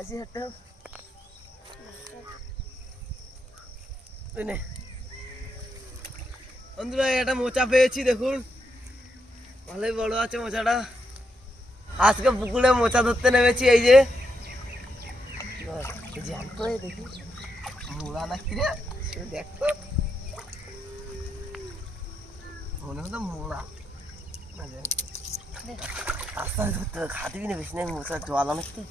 আশি হাজার বন্ধুরা একটা মোচা পেয়েছি দেখুন ভালোই বড় আছে মোচাটা আজকে পুকুরে মোচা ধরতে নেমেছি এই যে আনতো দেখি মোড়া নাকি রে সে দেখতো মনে হতো মোড়া আস্তে আস্তে ধরতে খাতে না বেশি না মোচা জল অনেক তো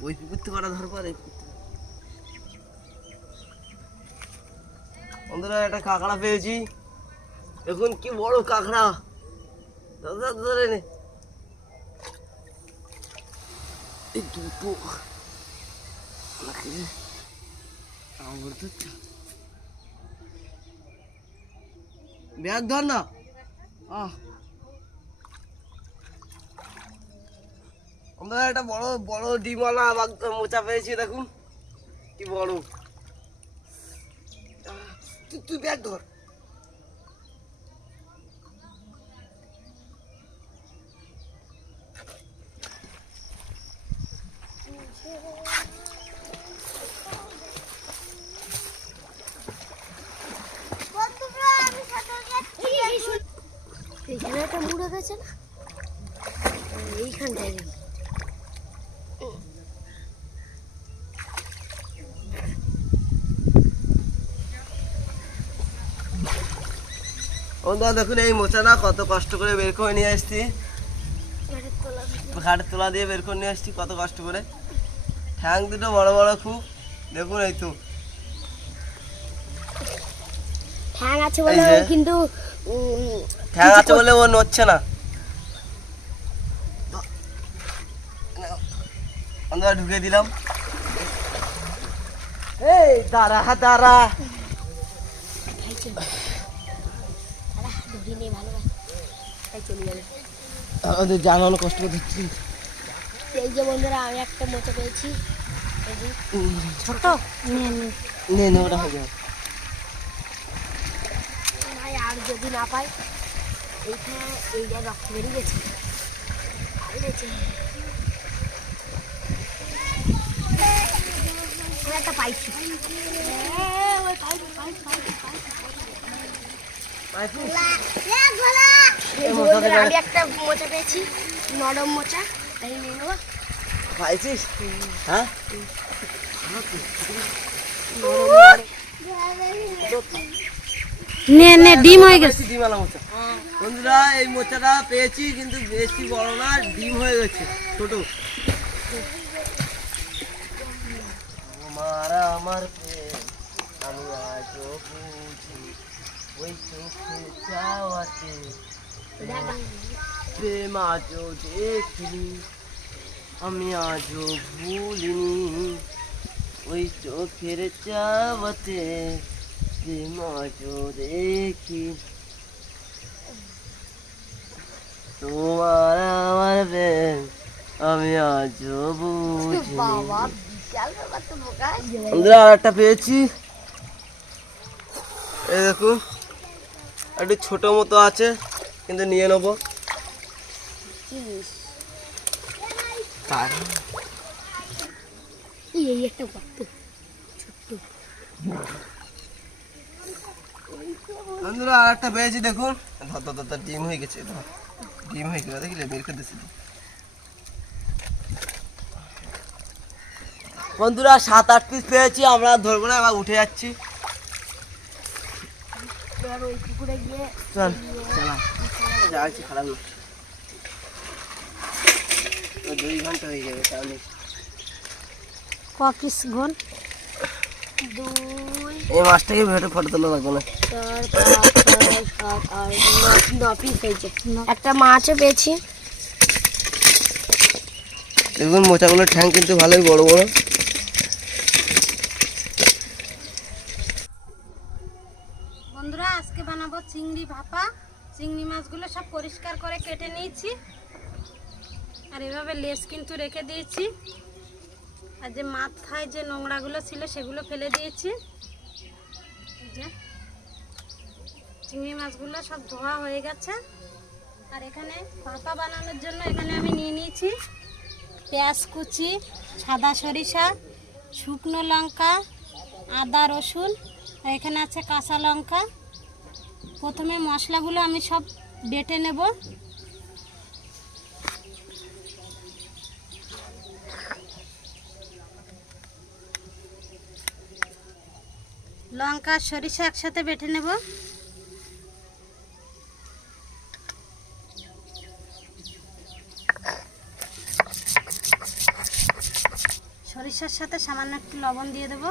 ওই পুকুর থেকে কটা ধরবো আর এই বন্ধুরা, একটা কাঁকড়া পেয়েছি। দেখুন কি বড় কাঁকড়া। দাদা, ধরে নে। দুটো। আমার তো ব্যাগ ধর না। আহ। আমরা একটা বড় বড় ডিমওয়ালা বাগ- মোচা পেয়েছি দেখুন। কি বড়। তুই তুই ব্যাগ ধর। একটা মুড়ে গেছে না? এইখানটায় বন্ধুরা দেখুন এই মোচাটা কত কষ্ট করে বের করে নিয়ে আসছি। ঘাটের তলা দিয়ে বের করে নিয়ে আসছি কত কষ্ট করে। ঠ্যাং দুটো বড় বড় খুব। দেখুন এই তো। ঠ্যাং আছে বলে কিন্তু ঠ্যাং আছে বলে ও নড়ছে না। বন্ধুরা ঢুকে দিলাম। এই দাঁড়া দাঁড়া। খাইছে আরে ধরি নেই ভালো তাই চলে যাবে আমাদের জানানো কষ্ট করে ধরছি এই যে বন্ধুরা আমি একটা মোচা পেয়েছি। ছোট? নে। নে ওটা হয়ে যাবে ভাই আর যদি না পাই এইখানে এই যা রক্ত বেরিয়ে গেছে। একটা পাইছি। হ্যাঁ, ওই পাইছি, পাইছি, পাইছি, পাইছি, পাইছি। এই যে বন্ধুরা, আমি একটা মোচা পেয়েছি নরম মোচা তাই নিয়ে নেব। পাইছিস হ্যাঁ? নে নে ডিম হয়ে গেছে। ডিমওয়ালা মোচা। বন্ধুরা এই মোচাটা পেয়েছি কিন্তু বেশি বড় না ডিম হয়ে গেছে ছোট। তোমার আমার আমি বুঝি ওই চোখে চাওয়াতে প্রেম আজও দেখিনি আমি আজও ভুলিনি। ওই চোখের চাওয়াতে প্রেম আজও দেখি। তোমার আমার প্রেম আমি আজও বুঝি বাবা বিশাল ব্যাপার তো বোকা বন্ধুরা আর একটা পেয়েছি। এই দেখুন একটু ছোট মতো আছে কিন্তু নিয়ে নেব। তার এই এই একটা গর্ত ছোট্ট। বন্ধুরা আর একটা পেয়েছি দেখুন। ধর ধর ধর, ধর, ডিম হয়ে গেছে ধর। ডিম হয়ে গেছে দেখলে বের করে দিয়েছি। বন্ধুরা সাত আট পিস পেয়েছি আমরা ধরবো না এবার উঠে যাচ্ছি এবার ওই পুকুরে গিয়ে চল। যাচ্ছি খারাপ না দুই ঘণ্টা হয়ে যাবে তাহলে। ক পিস গুণ? দুই। এই মাছটাকে ভেটে ফটো তোলা লাগবে না। একটা মাছও পেয়েছি। দেখুন মোচাগুলোর ঠ্যাং কিন্তু ভালোই বড় বড় বন্ধুরা আজকে বানাবো চিংড়ি ভাপা চিংড়ি মাছগুলো সব পরিষ্কার করে কেটে নিয়েছি। আর এভাবে লেস কিন্তু রেখে দিয়েছি। আর যে মাথায় যে নোংরাগুলো ছিল সেগুলো ফেলে দিয়েছি। যে চিংড়ি মাছগুলো সব ধোয়া হয়ে গেছে। আর এখানে ভাপা বানানোর জন্য এখানে আমি নিয়ে নিয়েছি পেঁয়াজ কুচি, সাদা সরিষা, শুকনো লঙ্কা, আদা রসুন, আর এখানে আছে কাঁচা লঙ্কা। প্রথমে মশলাগুলো আমি সব বেটে নেব। লঙ্কা, সরিষা একসাথে বেটে নেব। সরিষার সাথে সামান্য একটু লবণ দিয়ে দেবো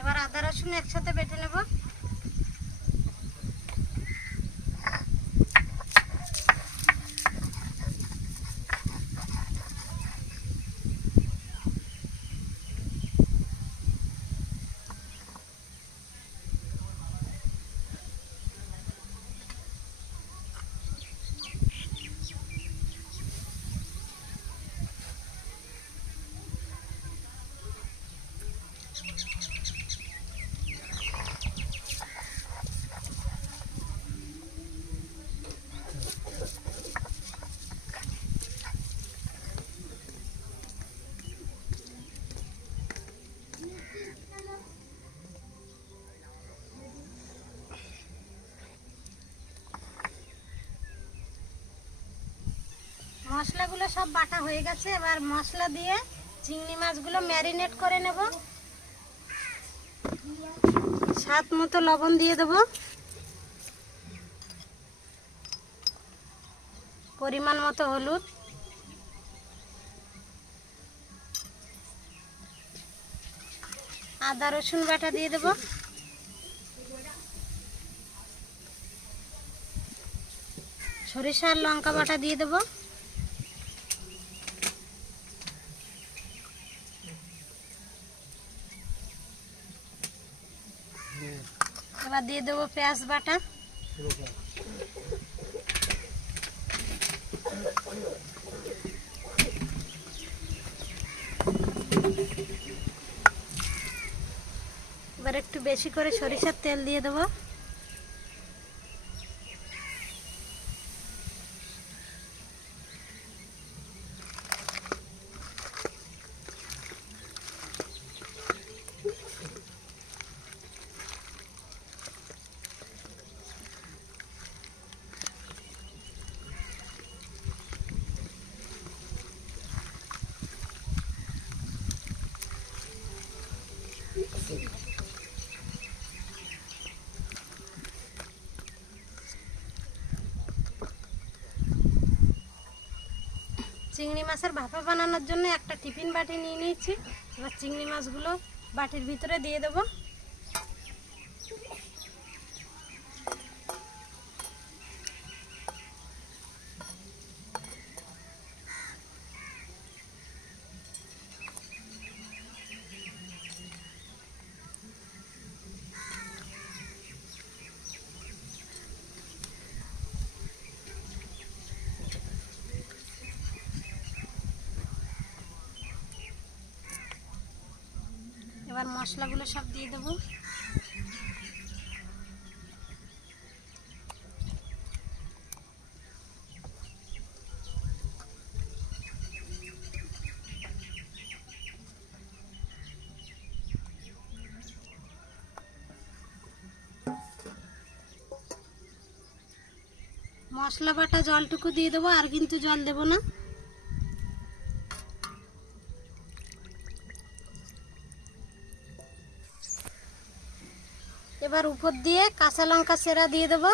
এবার আদা রসুন একসাথে বেটে নেব মশলাগুলো সব বাটা হয়ে গেছে। এবার মশলা দিয়ে চিংড়ি মাছগুলো ম্যারিনেট করে নেব। স্বাদ মতো লবণ দিয়ে দেব। পরিমাণ মতো হলুদ। আদা, রসুন বাটা দিয়ে দেব। সরিষা আর লঙ্কা বাটা দিয়ে দেবো। দিয়ে দেবো পেঁয়াজ বাটা। এবার একটু বেশি করে সরিষার তেল দিয়ে দেবো। চিংড়ি মাছের ভাপা বানানোর জন্য একটা টিফিন বাটি নিয়ে নিয়েছি। এবার চিংড়ি মাছগুলো বাটির ভিতরে দিয়ে দেবো। মশলাগুলো সব দিয়ে দেবো। মশলা বাটা জলটুকু দিয়ে দেবো আর কিন্তু জল দেবো না। এবার উপর দিয়ে কাঁচা লঙ্কা সেরা দিয়ে দেবো।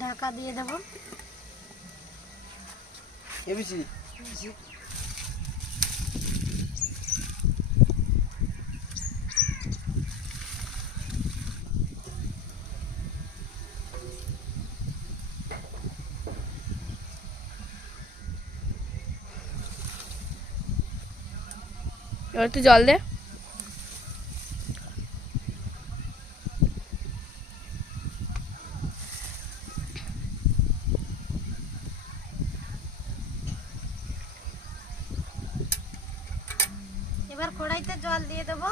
ঢাকা দিয়ে দেবো। এবিসি। এবার তুই জল দে এবার কড়াইতে জল দিয়ে দেবো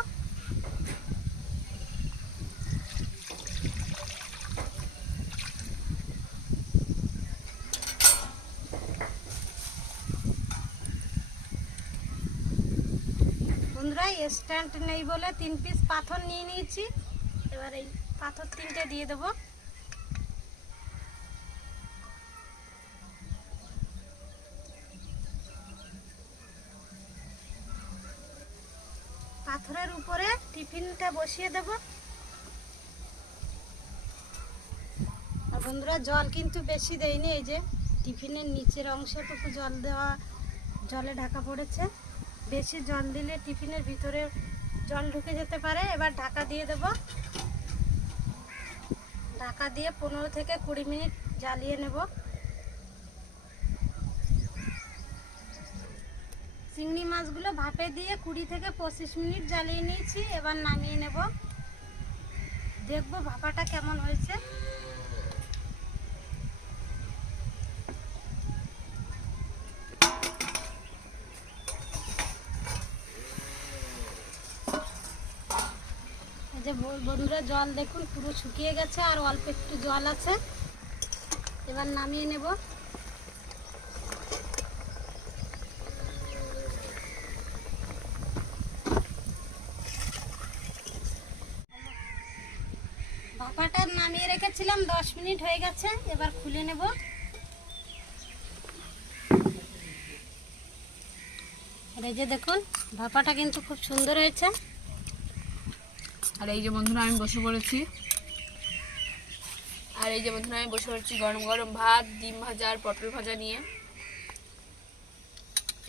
বন্ধুরা স্ট্যান্ড নেই বলে তিন পিস পাথর নিয়ে নিয়েছি। এবার এই পাথর তিনটে দিয়ে দেবো। পাথরের উপরে টিফিনটা বসিয়ে দেব। বন্ধুরা, জল কিন্তু বেশি দেয়নি, এই যে টিফিনের নিচের অংশটুকু জল দেওয়া, জলে ঢাকা পড়েছে। বেশি জল দিলে টিফিনের ভিতরে জল ঢুকে যেতে পারে। এবার ঢাকা দিয়ে দেব। ঢাকা দিয়ে পনেরো থেকে কুড়ি মিনিট জ্বালিয়ে নেব। চিংড়ি মাছগুলো ভাপে দিয়ে কুড়ি থেকে পঁচিশ মিনিট জ্বালিয়ে নিয়েছি। এবার নামিয়ে নেব। দেখব ভাপাটা কেমন হয়েছে। যে বন্ধুরা, জল দেখুন, পুরো শুকিয়ে গেছে আর অল্প একটু জল আছে। এবার নামিয়ে নেব। ভাপাটা নামিয়ে রেখেছিলাম, দশ মিনিট হয়ে গেছে, এবার খুলে নেব। এই যে দেখুন ভাপাটা কিন্তু খুব সুন্দর হয়েছে। আর এই যে বন্ধুরা আমি বসে পড়েছি। আর এই যে বন্ধুরা আমি বসে পড়েছি গরম গরম ভাত ডিম ভাজা আর পটল ভাজা নিয়ে।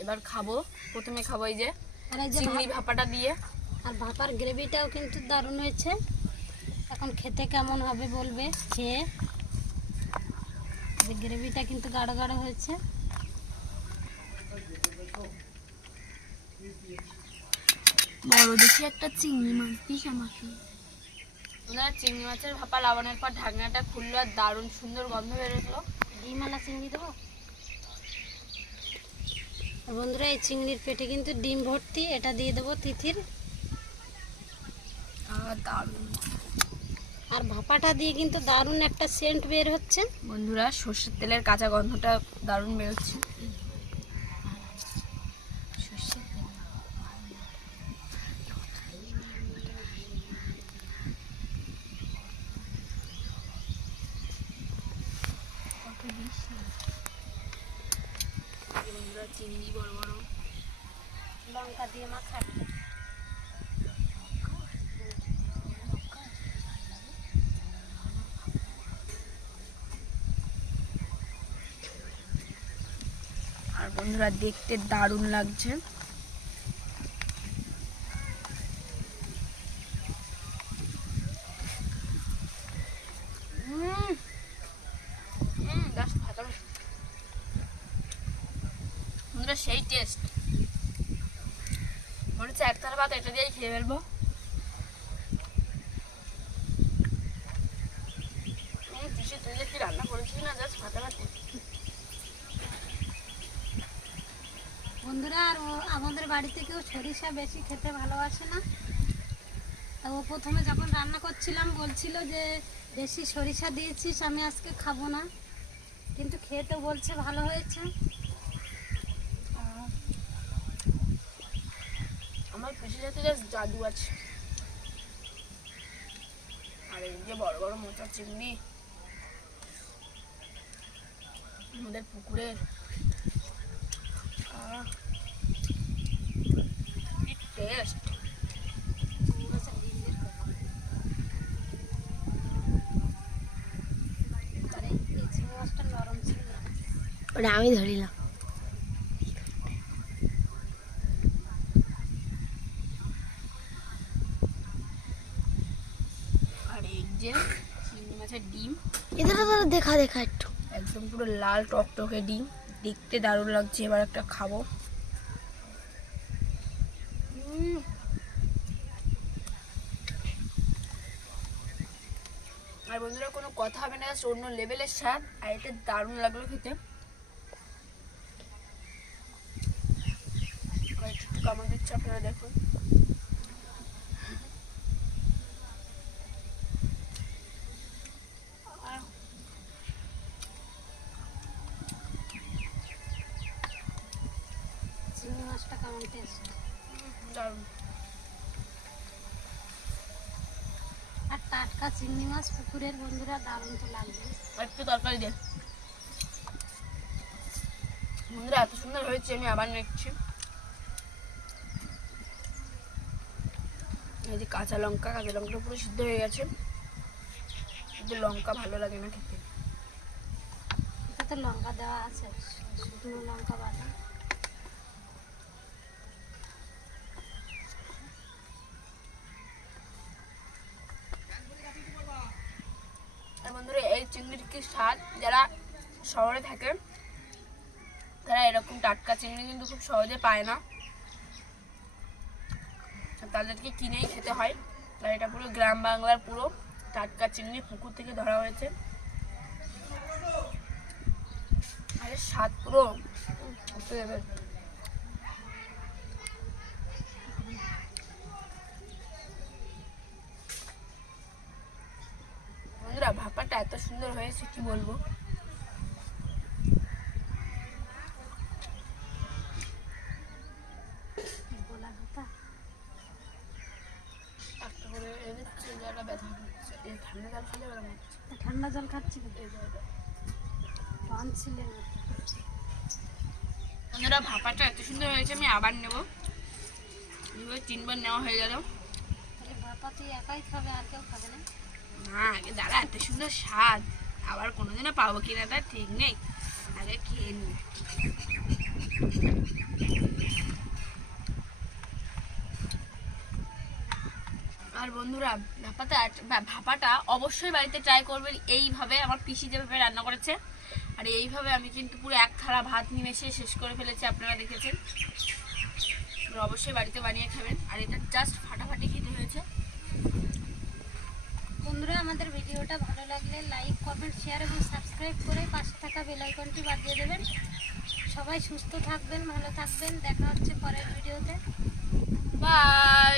এবার খাব প্রথমে খাব এই যে চিংড়ি ভাপাটা দিয়ে। আর ভাপার গ্রেভিটাও কিন্তু দারুণ হয়েছে। এখন খেতে কেমন হবে বলবে? খেয়ে গ্রেভিটা কিন্তু গাঢ় গাঢ় হয়েছে। বড় দেখি একটা চিংড়ি মাছ দিস আমাকে। ওনারা চিংড়ি মাছের ভাপা লাগানোর পর ঢাকনাটা খুললো আর দারুণ সুন্দর গন্ধ বেরোলো। ডিমালা চিংড়ি দেবো? আর বন্ধুরা এই চিংড়ির পেটে কিন্তু ডিম ভর্তি এটা দিয়ে দেবো তিথির। আর দারুণ। আর ভাপাটা দিয়ে কিন্তু দারুণ একটা সেন্ট বের হচ্ছে। বন্ধুরা সর্ষের তেলের কাঁচা গন্ধটা দারুণ বেরোচ্ছে সর্ষের তেল। কত দিস না। এই যে বন্ধুরা চিংড়ি বড় বড় লঙ্কা দিয়ে মাখাটা আর বন্ধুরা, দেখতে দারুণ লাগছে। বন্ধুরা, সেই টেস্ট মনে একতলা ভাত, এটা দিয়েই খেয়ে ফেলব। তুই যে কি রান্না করেছিস না, জাস্ট ফাটাফাটি বন্ধুরা, আর আমাদের বাড়িতে কেউ সরিষা বেশি খেতে ভালোবাসে না। তা ও প্রথমে যখন রান্না করছিলাম, বলছিল যে বেশি সরিষা দিয়েছিস, আমি আজকে খাব না। কিন্তু খেয়ে তো বলছে ভালো হয়েছে। আমার পিসি যাতে জাদু আছে। আর এই যে বড় বড় মোচা চিংড়ি। আমাদের পুকুরের টেস্ট আর এই এই চিংড়ি মাছটা নরম ছিল ওটা আমি ধরিলাম দেখা দেখা একটু। একদম পুরো লাল টক টকটকে ডিম। দেখতে দারুণ লাগছে, এবার একটা খাব। আর বন্ধুরা, কোনো কথা হবে না জাস্ট অন্য লেভেলের স্বাদ, আর এটা দারুণ লাগল খেতে। আমাদের দিচ্ছে আপনারা দেখুন টাটকা চিংড়ি মাছ পুকুরের বন্ধুরা দারুণ তো লাগবে। একটু তরকারি দিয়ে বন্ধুরা এত সুন্দর হয়েছে আমি আবার নিচ্ছি। এই যে কাঁচা লঙ্কা কাঁচা লঙ্কাটা পুরো সিদ্ধ হয়ে গেছে। কিন্তু লঙ্কা ভালো লাগে না খেতে। এটাতে লঙ্কা দেওয়া আছে শুকনো লঙ্কা বাটা আর বন্ধুরা এই চিংড়ির কি স্বাদ যারা শহরে থাকে, তারা এরকম টাটকা চিংড়ি কিন্তু খুব সহজে পায় না। তাদেরকে কিনেই খেতে হয়। আর এটা পুরো গ্রাম বাংলার পুরো টাটকা চিংড়ি পুকুর থেকে ধরা হয়েছে। আরে স্বাদ পুরো উম, উঠে যাবে। বন্ধুরা ভাপাটা এত সুন্দর কি বলব? ঠান্ডা জল খেলে ঠান্ডা জল খাচ্ছি বন্ধুরা ভাপাটা এত সুন্দর হয়েছে আমি আবার নেব। তিনবার নেওয়া হয়ে গেল। বাপা তুই একাই খাবে আর কেউ খাবে না। না আগে দাঁড়া এত সুন্দর স্বাদ। আবার কোনোদিনও পাবো কিনা তার ঠিক নেই। আগে খেয়ে নি। আর বন্ধুরা ভাপাটা ভাপাটা অবশ্যই বাড়িতে ট্রাই করবেন। এইভাবে আমার পিসি যেভাবে রান্না করেছে, আর এইভাবে আমি কিন্তু পুরো এক থালা ভাত নিমেষে শেষ করে ফেলেছি, আপনারা দেখেছেন। অবশ্যই বাড়িতে বানিয়ে খাবেন। আর এটা জাস্ট ফাটাফাটি বন্ধুরা, আমাদের ভিডিওটা ভালো লাগলে লাইক, কমেন্ট শেয়ার এবং সাবস্ক্রাইব করে পাশে থাকা বেলাইকনটি বাজিয়ে দেবেন। সবাই সুস্থ থাকবেন, ভালো থাকবেন। দেখা হচ্ছে পরের ভিডিওতে। বাই